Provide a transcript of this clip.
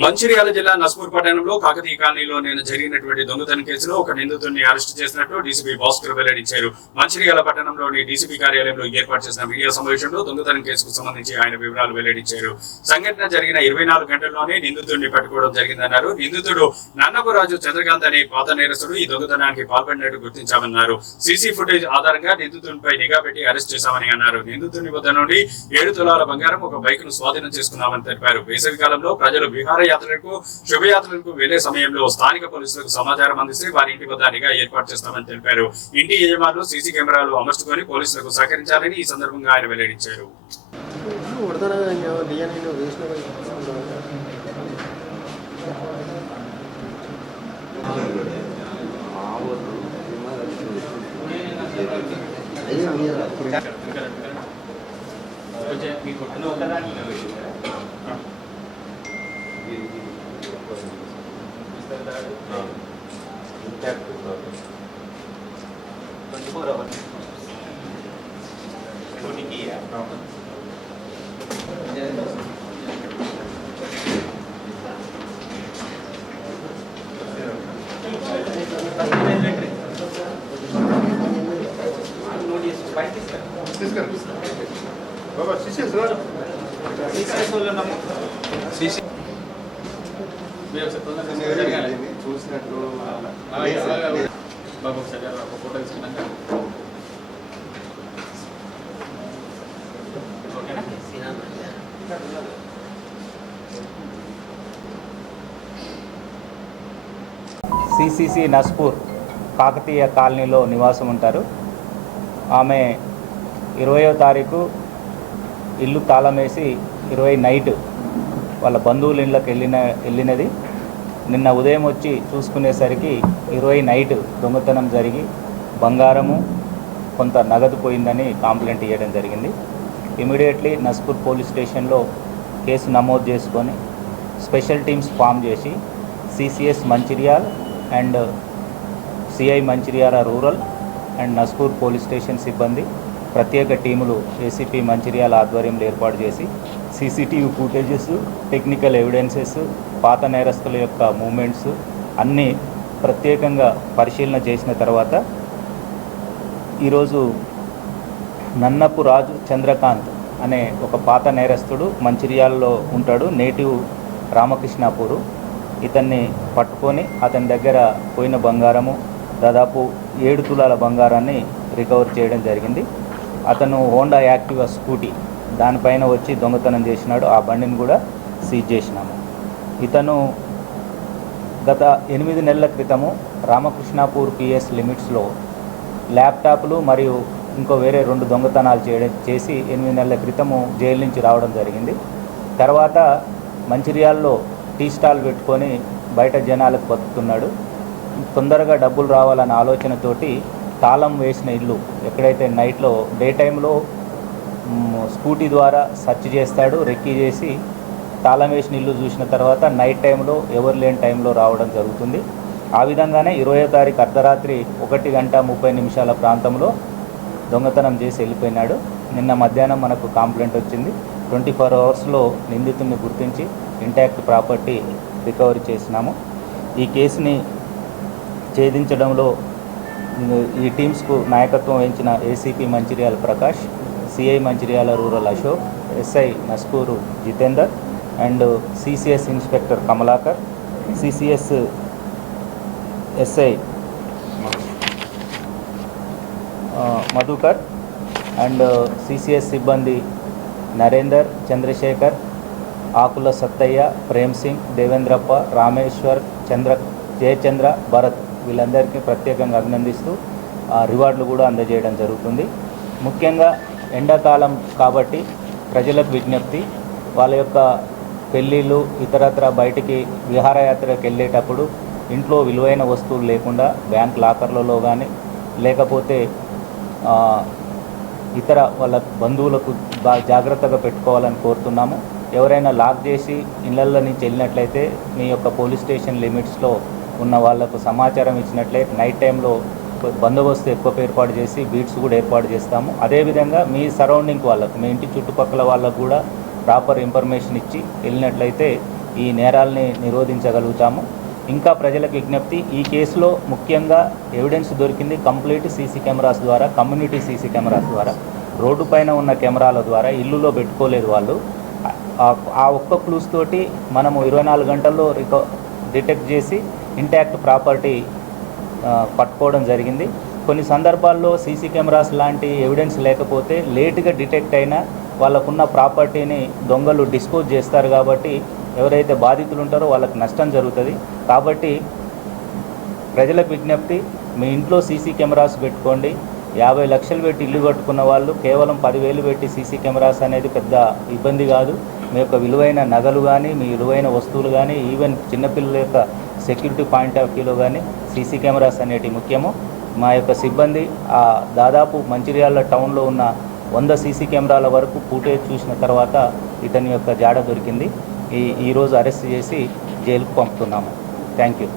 మంచిర్యాల జిల్లా నస్పూర్ పట్టణంలో కాకతీయ కాలనీలో నిన్న జరిగినటువంటి దొంగతనం కేసులో ఒక నిందితుడిని అరెస్ట్ చేసినట్టు డీసీపీ భాస్కర్ వెల్లడించారు. మంచిర్యాల పట్టణంలోని డీసీపీ కార్యాలయంలో ఏర్పాటు చేసిన మీడియా సమావేశంలో దొంగతనం కేసుకు సంబంధించి ఆయన వివరాలు వెల్లడించారు. సంఘటన జరిగిన ఇరవై నాలుగు గంటల్లోనే నిందితుడిని పట్టుకోవడం జరిగిందన్నారు. నిందితుడు నన్నపరాజు చంద్రకాంత్ అనే పాత నేరస్తుడు ఈ దొంగతనానికి పాల్పడినట్టు గుర్తించామన్నారు. సీసీ ఫుటేజ్ ఆధారంగా నిందితుడిపై నిఘా పెట్టి అరెస్ట్ చేశామని అన్నారు. నిందితుడి వద్ద నుండి ఏడు తులాల బంగారం ఒక బైక్ను స్వాధీనం చేసుకున్నామని తెలిపారు. వేసవి కాలంలో ప్రజలు విహారయాత్రలకు శుభయాత్రలకు వెళ్ళే సమయంలో స్థానిక పోలీసులకు సమాచారం అందిస్తే వారి ఇంటి వద్ద నిఘా ఏర్పాటు చేస్తామని తెలిపారు. ఇంటి యజమానులు సీసీ కెమెరాలు అమర్చుకొని పోలీసులకు సహకరించాలని ఈ సందర్భంగా ఆయన వెల్లడించారు. కొడతాను కదా ఇంకా బియ్యాన్ని నువ్వు వేసిన చూసినట్టు బాబు ఒకసారి ఒక ఫోటో తీసుకున్నాక ఓకేనా? సిసిసి నస్పూర్ కాకతీయ కాలనీలో నివాసం ఉంటారు. ఆమె ఇరవయో తారీఖు ఇల్లు తాళం వేసి ఇరవై నైట్ వాళ్ళ బంధువుల ఇళ్ళకి వెళ్ళిన వెళ్ళినది. నిన్న ఉదయం వచ్చి చూసుకునేసరికి ఇరవై నైట్ దొంగతనం జరిగి బంగారము కొంత నగదు పోయిందని కాంప్లైంట్ ఇవ్వడం జరిగింది. ఇమీడియట్లీ నస్పూర్ పోలీస్ స్టేషన్లో కేసు నమోదు చేసుకొని స్పెషల్ టీమ్స్ ఫామ్ చేసి CCS Mancherial and CI Mancherial rural and Naspur police station సిబ్బంది ప్రత్యేక టీములు ఏసీపీ మంచిర్యాల ఆధ్వర్యంలో ఏర్పాటు చేసి సీసీటీవీ ఫుటేజెస్ టెక్నికల్ ఎవిడెన్సెస్ పాత నేరస్తుల యొక్క మూమెంట్స్ అన్నీ ప్రత్యేకంగా పరిశీలన చేసిన తర్వాత ఈరోజు నన్నపు రాజు చంద్రకాంత్ అనే ఒక పాత నేరస్తుడు మంచిర్యాలలో ఉంటాడు నేటివ్ రామకృష్ణాపూరు. ఇతన్ని పట్టుకొని అతని దగ్గర పోయిన బంగారము దాదాపు ఏడు తులాల బంగారాన్ని రికవర్ చేయడం జరిగింది. అతను హోండా యాక్టివా స్కూటీ దానిపైన వచ్చి దొంగతనం చేసినాడు. ఆ బండిని కూడా సీజ్ చేసినాము. ఇతను గత ఎనిమిది నెలల క్రితము రామకృష్ణాపూర్ పిఎస్ లిమిట్స్లో ల్యాప్టాప్లు మరియు ఇంకో వేరే రెండు దొంగతనాలు చేయడం చేసి ఎనిమిది నెలల క్రితము జైలు నుంచి రావడం జరిగింది. తర్వాత మంచిర్యాల్లో టీ స్టాల్ పెట్టుకొని బయట జనాలకు బతుకుతున్నాడు. తొందరగా డబ్బులు రావాలన్న ఆలోచనతోటి తాళం వేసిన ఇల్లు ఎక్కడైతే నైట్లో డే టైంలో స్కూటీ ద్వారా సెర్చ్ చేస్తాడు రెక్కీ చేసి తాళం వేసిన ఇల్లు చూసిన తర్వాత నైట్ టైంలో ఎవరు లేని టైంలో రావడం జరుగుతుంది. ఆ విధంగానే ఇరవయో తారీఖు అర్ధరాత్రి ఒకటి గంట ముప్పై నిమిషాల ప్రాంతంలో దొంగతనం చేసి వెళ్ళిపోయినాడు. నిన్న మధ్యాహ్నం మనకు కంప్లైంట్ వచ్చింది. ట్వంటీ ఫోర్ అవర్స్లో నిందితుడిని గుర్తించి ఇంటాక్ట్ ప్రాపర్టీ రికవరీ చేసినాము. ఈ కేసుని ఛేదించడంలో ఈ టీమ్స్కు నాయకత్వం వహించిన ACP Mancherial Prakash CI Mancherial rural Ashok SI నస్కూరు Jitender and CCS inspector Kamalakar CCS SI Madhukar and CCS సిబ్బంది నరేందర్ చంద్రశేఖర్ ఆకుల సత్తయ్య ప్రేమ్ సింగ్ దేవేంద్రప్ప రామేశ్వర్ చంద్ర జయచంద్ర భరత్ వీళ్ళందరికీ ప్రత్యేకంగా అభినందిస్తూ ఆ, రివార్డులు కూడా అందజేయడం జరుగుతుంది. ముఖ్యంగా ఎండాకాలం కాబట్టి ప్రజలకు విజ్ఞప్తి వాళ్ళ యొక్క పెళ్ళిళ్ళు ఇతరత్ర బయటికి విహారయాత్రకు వెళ్ళేటప్పుడు ఇంట్లో విలువైన వస్తువులు లేకుండా బ్యాంక్ లాకర్లలో కానీ లేకపోతే ఇతర వాళ్ళ బంధువులకు బాగా జాగ్రత్తగా పెట్టుకోవాలని కోరుతున్నాము. ఎవరైనా లాక్ చేసి ఇళ్ళల్లో నుంచి వెళ్ళినట్లయితే మీ యొక్క పోలీస్ స్టేషన్ లిమిట్స్లో ఉన్న వాళ్ళకు సమాచారం ఇచ్చినట్లయితే నైట్ టైంలో బందోబస్తు ఎక్కువ ఏర్పాటు చేసి బీట్స్ కూడా ఏర్పాటు చేస్తాము. అదేవిధంగా మీ సరౌండింగ్ వాళ్ళకు మీ ఇంటి చుట్టుపక్కల వాళ్ళకు కూడా ప్రాపర్ ఇన్ఫర్మేషన్ ఇచ్చి వెళ్ళినట్లయితే ఈ నేరాల్ని నిరోధించగలుగుతాము. ఇంకా ప్రజలకు విజ్ఞప్తి ఈ కేసులో ముఖ్యంగా ఎవిడెన్స్ దొరికింది కంప్లీట్ సీసీ కెమెరాస్ ద్వారా కమ్యూనిటీ సీసీ కెమెరాస్ ద్వారా. రోడ్డు పైన ఉన్న కెమెరాల ద్వారా ఇల్లులో పెట్టుకోలేదు వాళ్ళు. ఆ- ఒక్క క్లూస్ తోటి మనము ఇరవై నాలుగు గంటల్లో రిక డిటెక్ట్ చేసి ఇంటాక్ట్ ప్రాపర్టీ పట్టుకోవడం జరిగింది. కొన్ని సందర్భాల్లో సీసీ కెమెరాస్ లాంటి ఎవిడెన్స్ లేకపోతే లేటుగా డిటెక్ట్ అయినా వాళ్ళకున్న ప్రాపర్టీని దొంగలు డిస్పోజ్ చేస్తారు కాబట్టి ఎవరైతే బాధితులు ఉంటారో వాళ్ళకి నష్టం జరుగుతుంది. కాబట్టి ప్రజలకు విజ్ఞప్తి మీ ఇంట్లో సీసీ కెమెరాస్ పెట్టుకోండి. యాభై లక్షలు పెట్టి ఇల్లు కట్టుకున్న వాళ్ళు కేవలం పదివేలు పెట్టి సీసీ కెమెరాస్ అనేది పెద్ద ఇబ్బంది కాదు. మీ యొక్క విలువైన నగలు కానీ మీ విలువైన వస్తువులు కానీ ఈవెన్ చిన్నపిల్లల యొక్క సెక్యూరిటీ పాయింట్ ఆఫ్ వ్యూలో కానీ సీసీ కెమెరాస్ అనేటివి ముఖ్యము. మా యొక్క సిబ్బంది ఆ దాదాపు మంచిర్యాల టౌన్లో ఉన్న వంద సీసీ కెమెరాల వరకు ఫుటేజ్ చూసిన తర్వాత ఇతని యొక్క జాడ దొరికింది. ఈ ఈరోజు అరెస్ట్ చేసి జైలుకు పంపుతున్నాము. Thank you